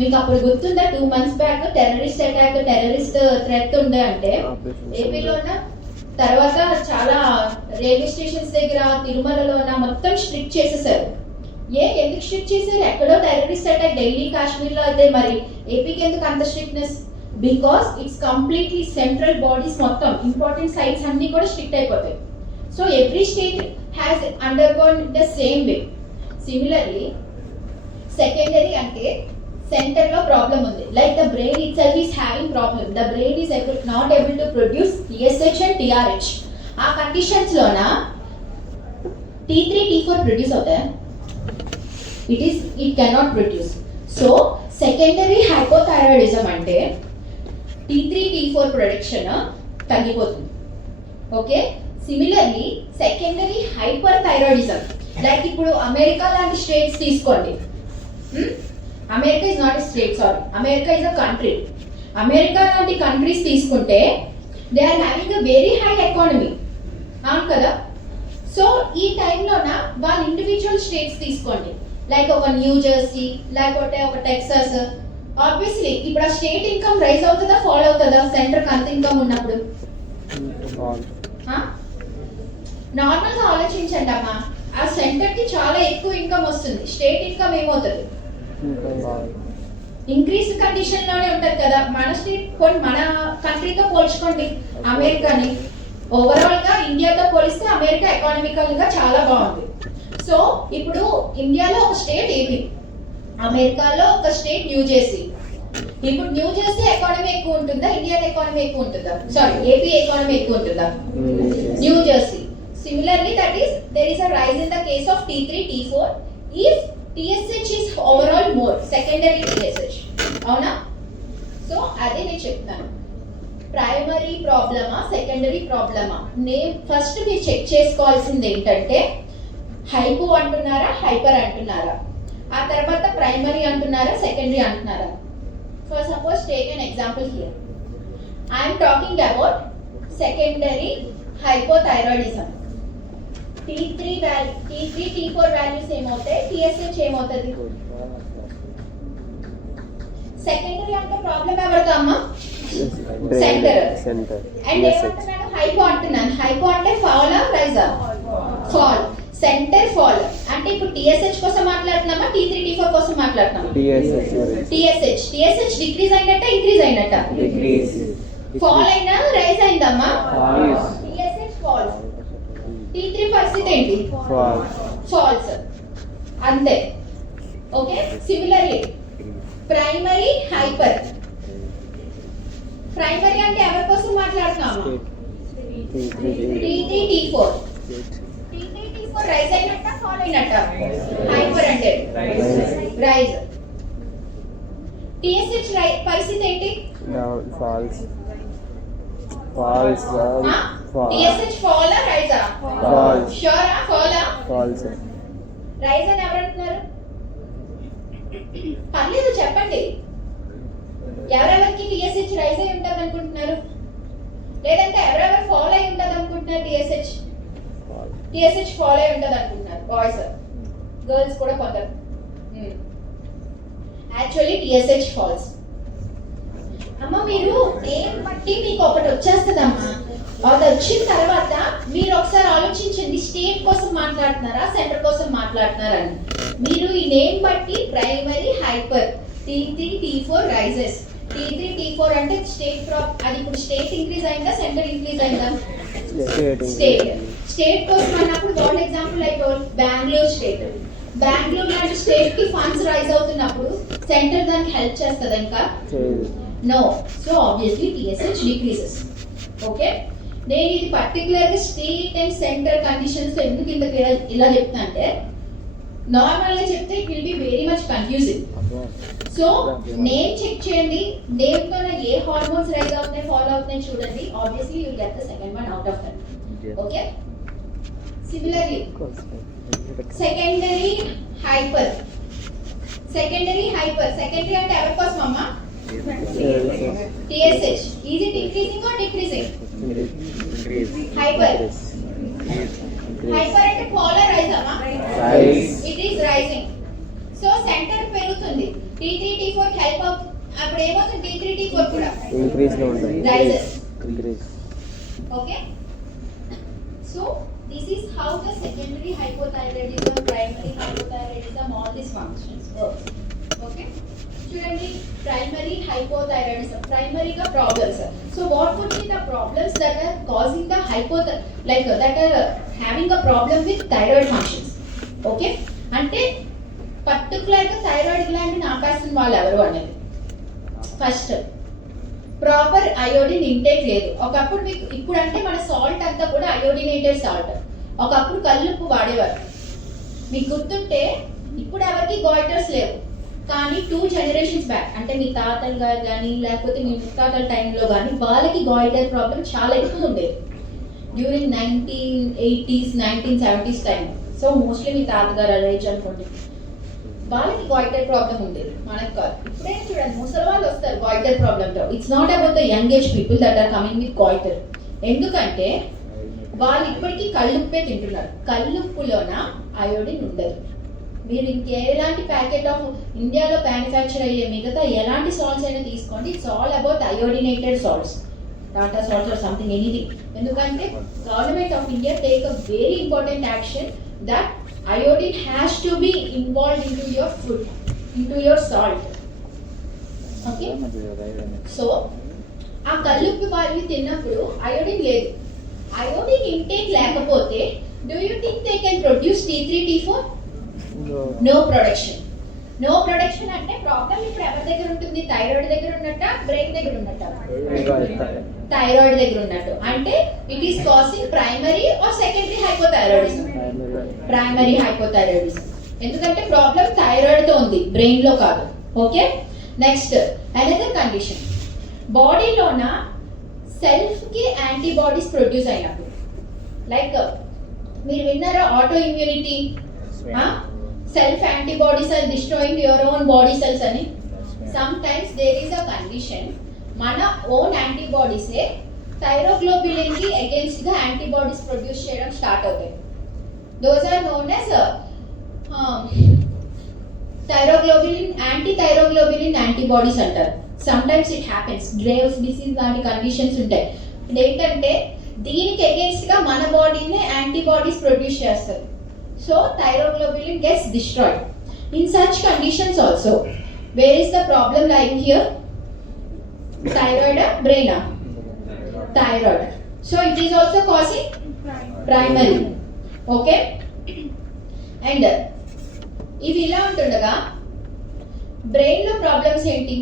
మీకు అప్పుడు గుర్తుందా 2 months back terrorist attack, terrorist threat ఉండే అంటే ఏపీలోన, తర్వాత చాలా రైల్వే స్టేషన్స్ దగ్గర తిరుమలలోన మొత్తం స్ట్రిక్ట్ చేసేసారు. ఎందుకు స్ట్రిక్ట్ చేశారు? ఎక్కడో టెర్రరిస్ట్ అటాక్ ఢిల్లీ కాశ్మీర్లో అయితే మరి ఏపీకి ఎందుకు అంత strictness? Because it's completely central bodies మొత్తం ఇంపార్టెంట్ సైట్స్ అన్ని కూడా స్ట్రిక్ట్ అయిపోతాయి. So every state has undergone the same way. Similarly secondary అంటే సెంటర్ లో ప్రాబ్లం ఉంది. Like the brain itself is having problem. The brain is not able to produce TSH and TRH. ఆ conditions లోన T3 T4 produce అవుతాయి. It cannot produce. So secondary hypothyroidism అంటే T3 T4 production తగ్గిపోతుంది. Okay, similarly secondary hyperthyroidism, like ఇప్పుడు America లాంటి states తీసుకోండి. America is not a state, sorry, America is a country. America లాంటి countries తీసుకుంటే they are having a very high economy, అవును కదా. So ఈ టైంలోన వాళ్ళ ఇండివిజువల్ స్టేట్స్ తీసుకోండి, లైక్ ఒక న్యూ జెర్సీ, లేకపోతే ఒక టెక్సాస్. ఆబ్వియస్లీ ఇప్పుడు ఆ స్టేట్ ఇన్కమ్ రైజ్ అవుతుందా, ఫాల్ అవుతుందా? సెంటర్కి అంత ఇన్కమ్ ఉన్నప్పుడు నార్మల్గా ఆలోచించండి అమ్మా. ఆ సెంటర్కి చాలా ఎక్కువ ఇన్కమ్ వస్తుంది, స్టేట్ ఇన్కమ్ ఏమవుతుంది? ఇంక్రీజ్ కండిషన్ లోనే ఉంటది కదా. మన స్టేట్ మన కంట్రీతో పోల్చుకోండి అమెరికాని, ఓవరాల్ గా ఇండియాతో పోలిస్తే అమెరికా ఎకానమికల్ గా చాలా బాగుంది. సో ఇప్పుడు ఇండియాలో ఒక స్టేట్ ఏపీ, అమెరికాలో ఒక స్టేట్ న్యూ జెర్సీ. ఇప్పుడు న్యూ జెర్సీ ఎకానమీ ఎక్కువ ఉంటుందా, ఇండియన్ ఎకానమీ ఎక్కువ ఉంటుందా? సారీ, ఏపీ ఎకానమీ ఎక్కువ ఉంటుందా? New Jersey. Similarly, that is, there is a rise in the case of T3 T4 if TSH is overall more, secondary TSH. అవునా? So అదే నేను చెప్తాను, ప్రైమరీ ప్రాబ్లమా సెకండరీ ప్రాబ్లమా? నేను ఫస్ట్ మీరు చెక్ చేసుకోవాల్సింది ఏంటంటే హైపో అంటున్నారా, హైపర్ అంటున్నారా, ఆ తర్వాత ప్రైమరీ అంటున్నారా, సెకండరీ అంటున్నారా. For suppose take an example here. I am talking about secondary hypothyroidism. T3 T4 values ఏమవుతాయి, TSH ఏమవుతుంది? సెకండరీ అంటే ప్రాబ్లం ఎవరితో అమ్మా? సెంటర్. అండ్ ఏమంటున్నాను? హైపో అంటున్నాను. హైపో అంటే ఫాల్ రైజా? ఫాల్. సెంటర్ ఫాల్ అంటే ఇప్పుడు TSH కోసం మాట్లాడుతున్నామా, T3 T4 కోసం మాట్లాడుతున్నామా? TSH డిక్రీజ్ అయినట్ట, ఇంక్రీజ్ అయినట్ట? ఫాల్ అయినా రైజ్ అయిందమ్మా? TSH falls. T3 పరిస్థితి ఏంటి? ఫాల్స్. అంతే. Okay, similarly primary hyper. Primary అంటే ఎవరి కోసం మాట్లాడుతున్నాము? T3 T4. T3 T4 rise అయినట్ట, ఫాల్ అయినట్ట? హైపర్ అంటే రైజ్. TSH పరిస్థితి ఏంటి? ఫాల్స్. TSH ఫాల్ రైజా? Falls. Sure fall? Falls. Rise అని ఎవరు అంటున్నారు? పర్లేదు చెప్పండి, ఎవరెవరికి TSH రైజ్ అయి ఉంటుంది అనుకుంటున్నారు, లేదంటే ఎవరెవరు ఫాల్ అయి ఉంటుంది అనుకుంటున్నారు? TSH ఫాల్ అయి ఉంటుంది అనుకుంటున్నారు. బాయ్స్, గర్ల్స్ కూడా కొందరు. Actually TSH falls. అమ్మ మీరు ఏం బట్టి మీకు ఒకటి వచ్చేస్తుందమ్మా. అది వచ్చిన తర్వాత మీరు ఒకసారి ఆలోచించండి, స్టేట్ కోసం మాట్లాడుతున్నారా, సెంటర్ కోసం మాట్లాడుతున్నారని. మీరు ఈ నేమ్ బట్టి primary hyper, T3 T4 rises. T3 T4 అంటే స్టేట్ అది ఇప్పుడు స్టేట్ ఇంక్రీజ్ అయిందా, సెంటర్ ఇంక్రీజ్ అయిందా? స్టేట్ కోసం అన్నప్పుడు what example like Bengaluru state. Bengaluru లాంటి స్టేట్ కి ఫండ్స్ రైజ్ అవుతున్నప్పుడు సెంటర్ దానికి హెల్ప్ చేస్తుంది ఇంకా No. So obviously TSH decreases. Okay. నేను ఇది పర్టికులర్గా స్టేట్ అండ్ సెంటర్ కండిషన్స్ ఎందుకు ఇంత ఇలా చెప్తా అంటే నార్మల్గా చెప్తే it will be very much confusing. So name check చేయండి, నేమ్తో ఏ హార్మోన్స్ రైజ్ అవుతున్నాయి ఫాలో అవుతున్నాయి చూడండి. Obviously you get the second one out of that. Okay. Similarly secondary hyper. Secondary అంటే ఎవరి కోసం అమ్మా? TSH. Is it increasing or decreasing? Hyper. Hyper అంటే polar rise అమ్మా? It is rising. So center పెరుగుతుంది. T3 T4 హెల్ప్ అప్పుడు ఏమవుతుంది? T3 T4 కూడా ఇంక్రీజ్ లో ఉంటుంది. rises. Increase. Okay. So this is how the secondary hypothyroidism, primary hypothyroidism, all these functions work. Okay. చూడండి, primary hypothyroidism ప్రైమరీగా problems. So what would be the problems that are causing the that are having a problem with thyroid functions. Okay, అంటే పర్టికులర్గా thyroid gland ఆపేస్తున్న వాళ్ళు ఎవరు అనేది. First, proper iodine intake లేదు. ఒకప్పుడు మీకు ఇప్పుడు అంటే మన సాల్ట్ అంతా కూడా అయోడినేటెడ్ సాల్ట్. ఒకప్పుడు కల్లుప్పు వాడేవారు. మీకు గుర్తుంటే ఇప్పుడు ఎవరికి గాయిటర్స్ లేవు, కానీ 2 generations బ్యాక్ అంటే మీ తాతలు గారు కానీ లేకపోతే మీ ముత్తాతల టైంలో కానీ వాళ్ళకి గాయిటర్ ప్రాబ్లం చాలా ఎక్కువ ఉండేది during 1980s 1970s time. So mostly మీ తాతగారు అరేంజ్ అనుకోండి, వాళ్ళకి గాయిటర్ ప్రాబ్లం ఉండేది, మనకు కాదు. ఇప్పుడే చూడండి, ముసలి వాళ్ళు వస్తారు గాయిటర్ ప్రాబ్లంతో. It's not about the young age people that are coming with goitre. ఎందుకంటే వాళ్ళు ఇప్పటికీ కల్లుప్పే తింటున్నారు. కల్లుప్పులోన అయోడిన్ ఉండదు. మీరు ఇంకెలాంటి ప్యాకెట్ ఆఫ్ ఇండియాలో మ్యానుఫ్యాక్చర్ అయ్యే మిగతా ఎలాంటి సాల్ట్స్ అయినా తీసుకోండి, it's all about iodinated salts, Tata salts or something anything. ఎందుకంటే government of India take a very important action that iodine has to be involved in to your food, in to your salt. Okay. So ఆ కల్లుప్పు వారిని తిన్నప్పుడు iodine లేదు. Iodine intake లేకపోతే do you think they can produce T3 T4? No production. No production అంటే problem ఇప్పుడు ఎవరి దగ్గర ఉంటుంది? థైరాయిడ్ దగ్గర ఉన్నట్ట, బ్రెయిన్ దగ్గర ఉన్నట్ట? థైరాయిడ్ దగ్గర ఉన్నట్టు. అంటే it is causing primary or secondary hypothyroidism? Primary hypothyroidism. ఎందుకంటే ప్రాబ్లం థైరాయిడ్ తో ఉంది, బ్రెయిన్ లో కాదు. ఓకే. నెక్స్ట్, అనదర్ కండిషన్, బాడీలోన సెల్ఫ్ కి యాంటీబాడీస్ ప్రొడ్యూస్ అయినప్పుడు, లైక్ మీరు విన్నారా auto immunity, self antibodies are destroying your own body cells ani. Sometimes there is a condition, mana own antibodies e thyroglobulin ki against the antibodies produce cheyadam start avutayi. Those are known as thyroglobulin anti-thyroglobulin antibodies antaru. Sometimes it happens, Graves' disease లాంటి conditions ఉంటాయి. ఏంటంటే దీనికి against గా మన బాడీనే antibodies produce చేస్తారు. So thyroglobulin gets destroyed. In such conditions also, where is the problem lying here? Thyroid or brain? Thyroid. So it is also causing primary. Okay. And ఇవి ఇలా ఉంటుండగా బ్రెయిన్ లో ప్రాబ్లమ్స్ ఏంటి?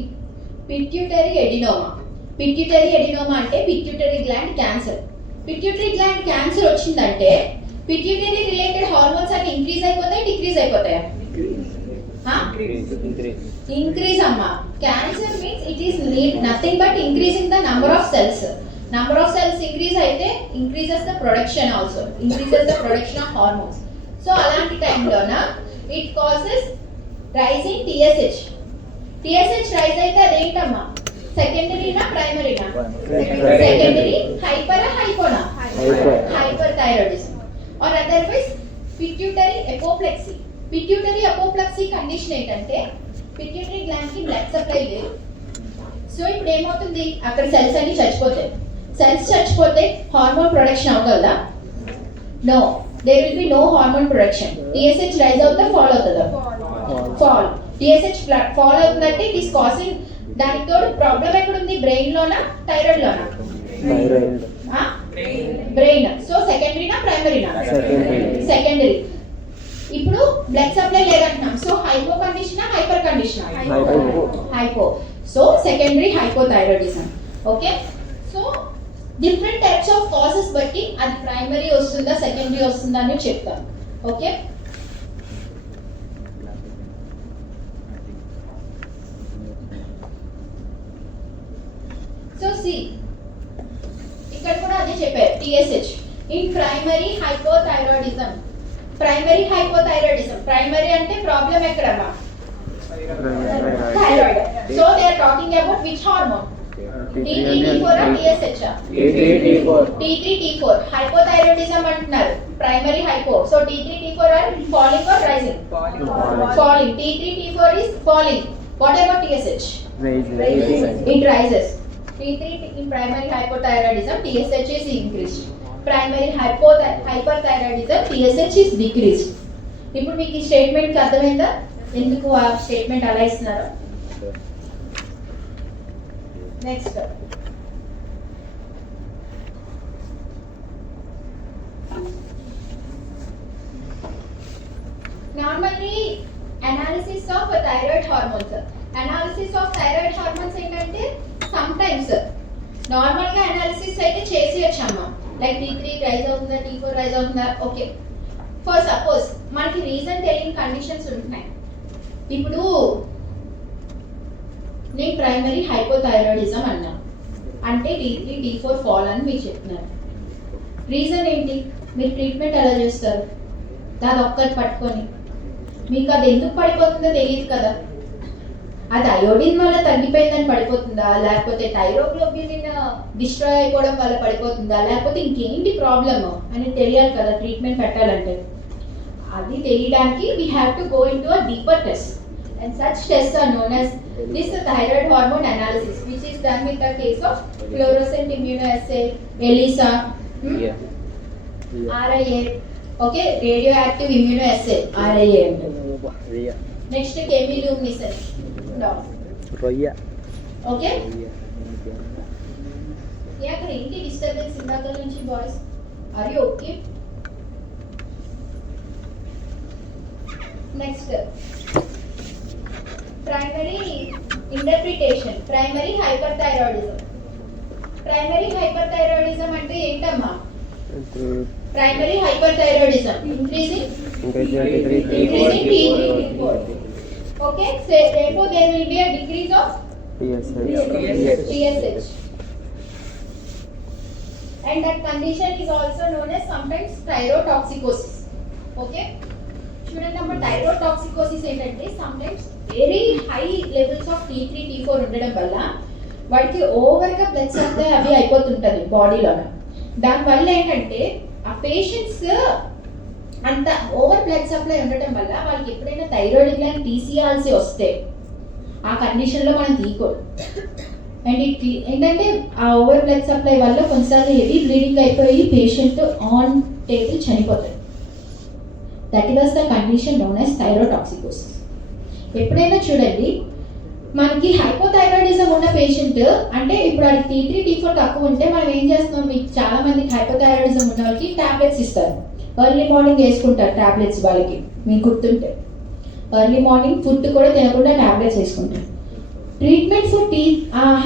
Pituitary adenoma. Pituitary adenoma అంటే pituitary gland cancer. Pituitary gland cancer వచ్చిందంటే pituitary related hormones అన్ని increase అయిపోతాయి, decrease అయిపోతాయా? ఇంక్రీజ్ అమ్మా. Cancer means it is nothing but increasing the number of cells. Number of cells increase అయితే increases the production also, increases the production of hormones. So అలాంటి టైంలోన it causes rising TSH. TSH rise అయితే అదేంటమ్మా? సెకండరీనా ప్రైమరీనా? Secondary. హైపరా హైపోనా? Hyper thyroidism. or otherwise pituitary apoplexy. Pituitary apoplexy condition ఏంటంటే పిట్యూటరీ గ్లాండ్ కి బ్లడ్ సప్లై లేదు. సో ఇప్పుడు ఏమవుతుంది? అక్కడ సెల్స్ అన్ని చచ్చిపోతాయి. సెల్స్ చచ్చిపోతే హార్మోన్ ప్రొడక్షన్ అవ్వగలదా? No, there will be no hormone production. TSH rise అవుతుందా ఫాల్ అవుతుందా? ఫాల్. TSH ఫాల్ అవుతుందంటే ఇట్ ఈస్ కాజింగ్. దానికి తోడు ప్రాబ్లం ఎక్కడ ఉంది? బ్రెయిన్ లోనా థైరాయిడ్ లోనా? బ్రెయిన్. సో సెకండరీనా ప్రైమరీనా? సెకండరీ. ఇప్పుడు బ్లడ్ సప్లై లేదంటున్నాం. సో హైపో కండిషనా హైపర్ కండిషనా? Hypo. So secondary hypothyroidism. Okay, so different types of causes బట్టి అది ప్రైమరీ వస్తుందా సెకండరీ వస్తుందా అని చెప్తాం. ఓకే, సో సి ఇక్కడ కూడా అదే చెప్పారు TSH in primary hypothyroidism. Primary అంటే ప్రాబ్లం ఎక్కడమ్మా? Thyroid. So they are talking about which hormone? T3 T4 or TSH? T3 T4. Hypothyroidism అంటున్నారు primary hypo. So T3 T4 are falling or rising? Falling. T3 T4 is falling. What about TSH? It rises. T3 in primary hypothyroidism, TSH is increased. Primary hyperthyroidism, TSH is decreased. ఇప్పుడు మీకు ఈ statement అర్థమైందా ఎందుకు ఆ statement అలా ఇస్తున్నారు? Next normally analysis of thyroid hormones. Analysis of thyroid hormones ఏంటంటే some times normal గా అనాలిసిస్ అయితే చేసేయచ్చమ్మా. లైక్ T3 రైజ్ అవుతుందా, T4 రైజ్ అవుతుందా. ఓకే, ఫర్ సపోజ్ మనకి రీజన్ తెలియని కండిషన్స్ ఉంటున్నాయి. ఇప్పుడు నేను ప్రైమరీ హైపోథైరాయిడిజం అన్నా అంటే T3 T4 ఫాల్ అని మీరు చెప్తున్నారు. రీజన్ ఏంటి? మీరు ట్రీట్మెంట్ ఎలా చేస్తారు? దాని ఒక్కటి పట్టుకొని మీకు అది ఎందుకు పడిపోతుందో తెలియదు కదా. అది అయోడిన్ వల్ల తగ్గిపోయిందని పడిపోతుందా, లేకపోతే థైరోగ్లోబులిన్ డిస్ట్రాయ్ అయిపోవడం వల్ల పడిపోతుందా, లేకపోతే ఇంకేంటి ప్రాబ్లమ్ అని తెలియాలి కదా ట్రీట్మెంట్ పెట్టాలంటే. అది తెలియడానికి we have to go in to a deeper test and such tests are known as this thyroid hormone analysis, which is done with the case of fluorescent immunoassay, ELISA, RIA, okay, radioactive immunoassay, RIA. Next chemiluminescence. No. Okay. Yeah, ఏంటి disturbance ఇందాక నుంచి boys? Are you okay? Next. Primary interpretation. Primary hyperthyroidism. Primary hyperthyroidism అంటే ఏంటమ్మా? Primary hyperthyroidism increasing T3 T4. Okay, so therefore there will be a decrease of TSH. And that condition is also known as sometimes thyrotoxicosis. Okay, చూడండి అమ్మ, thyrotoxicosis ఏంటంటే sometimes very high levels of T3 T4 ఉండడం వల్ల వాడికి ఓవర్గా blood supply అవి అయిపోతుంటుంది బాడీలో. దానివల్ల ఏంటంటే ఆ పేషెంట్స్ అంత ఓవర్ బ్లడ్ సప్లై ఉండటం వల్ల వాళ్ళకి ఎప్పుడైనా థైరాయిడ్ గ్లాండ్ తీసేయాల్సి వస్తే ఆ కండిషన్లో మనం తీయకూడదు. అండ్ ఏంటంటే ఆ ఓవర్ బ్లడ్ సప్లై వల్ల కొన్నిసార్లు హెవీ బ్లీడింగ్ అయిపోయి పేషెంట్ ఆన్ టేబుల్ చనిపోతాడు. That was the condition known as thyrotoxicosis. ఎప్పుడైనా చూడండి మనకి హైపోథైరాయిడిజం ఉన్న పేషెంట్ అంటే ఇప్పుడు అది T3 T4 తక్కువ ఉంటే మనం ఏం చేస్తున్నాం, మీకు చాలా మందికి హైపోథైరాయిడిజం ఉన్న వాళ్ళకి టాబ్లెట్స్ ఇస్తారు. ఎర్లీ మార్నింగ్ వేసుకుంటారు టాబ్లెట్స్. వాళ్ళకి మీకు గుర్తుంటే ఎర్లీ మార్నింగ్ ఫుడ్ కూడా తినకుండా టాబ్లెట్స్ వేసుకుంటారు. ట్రీట్మెంట్ ఫర్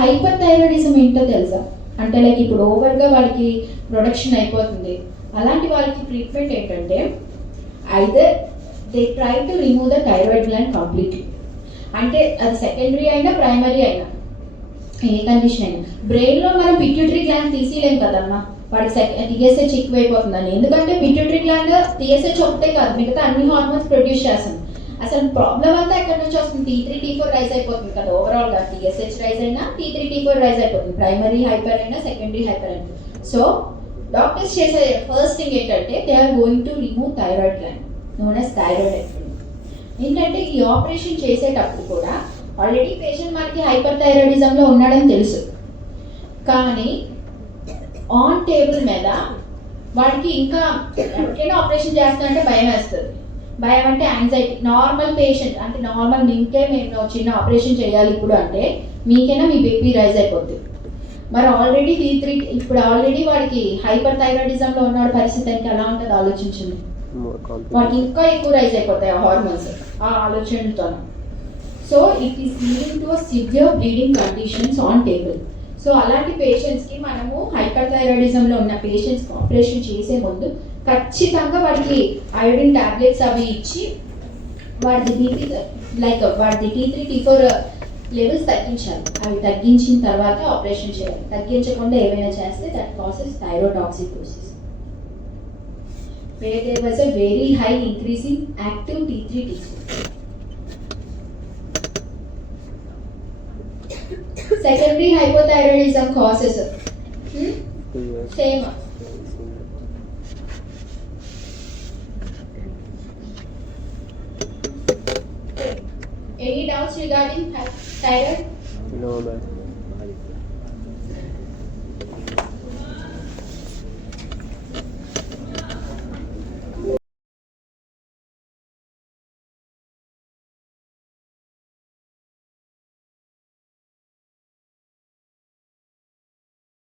హైపర్థైరాయిడిజం ఏంటో తెలుసా? అంటే లైక్ ఇప్పుడు ఓవర్గా వాళ్ళకి ప్రొడక్షన్ అయిపోతుంది. అలాంటి వాళ్ళకి ట్రీట్మెంట్ ఏంటంటే either they try to remove the thyroid gland completely. అంటే అది సెకండరీ అయినా ప్రైమరీ అయినా ఏ కండిషన్ అయినా. బ్రెయిన్లో మనం పిట్యూటరీ గ్లాండ్ తీసేయలేం కదమ్మా, వాడికి TSH ఎక్కువైపోతుందని. ఎందుకంటే పిట్యూటరీ గ్లాండ్ TSH ఒకటే కాదు, మిగతా అన్ని హార్మోన్స్ ప్రొడ్యూస్ చేస్తుంది. అసలు ప్రాబ్లం అంతా ఎక్కడి నుంచి వస్తుంది? T3 T4 రైజ్ అయిపోతుంది కదా ఓవరాల్గా. TSH రైజ్ అయినా T3 T4 రైజ్ అయిపోతుంది, ప్రైమరీ హైపర్ అయినా సెకండరీ హైపర్ అయినా. సో డాక్టర్స్ చేసే ఫస్ట్ థింగ్ ఏంటంటే they are going to remove thyroid gland known as thyroidectomy. ఏంటంటే ఈ ఆపరేషన్ చేసేటప్పుడు కూడా ఆల్రెడీ పేషెంట్ మనకి హైపర్ థైరాయిడిజంలో ఉన్నాడని తెలుసు, కానీ ఆన్ టేబుల్ మీద వాడికి ఇంకా ఎక్కడైనా ఆపరేషన్ చేస్తానంటే భయం వేస్తుంది. భయం అంటే యాంగ్జైటీ. నార్మల్ పేషెంట్ అంటే నార్మల్ మీకే మేము చిన్న ఆపరేషన్ చేయాలి ఇప్పుడు అంటే మీకైనా మీ బీపీ రైజ్ అయిపోతుంది. మరి ఆల్రెడీ T3 ఇప్పుడు ఆల్రెడీ వాడికి హైపర్ థైరాయిడిజంలో ఉన్నాడు, పరిస్థితి ఎలా ఉంటుంది ఆలోచించండి. వాటికి ఇంకా ఎక్కువ రైజ్ అయిపోతాయి ఆ హార్మోన్స్ ఆ ఆలోచనలతో. So it is leading to a severe bleeding conditions on table. So అలాంటి పేషెంట్స్కి మనము హైపర్ థైరాయిడిజంలో ఉన్న పేషెంట్స్కి ఆపరేషన్ చేసే ముందు ఖచ్చితంగా వాడికి అయోడిన్ టాబ్లెట్స్ అవి ఇచ్చి వాడిది బీపీ లైక్ వాడిది T3 T4 లెవెల్స్ తగ్గించాలి. అవి తగ్గించిన తర్వాత ఆపరేషన్ చేయాలి. తగ్గించకుండా ఏమైనా చేస్తే that causes thyrotoxicosis. Where there was a very high increase in active T3 T4. Secondary hypothyroidism causes same. Any doubts regarding thyroid? No, ma'am.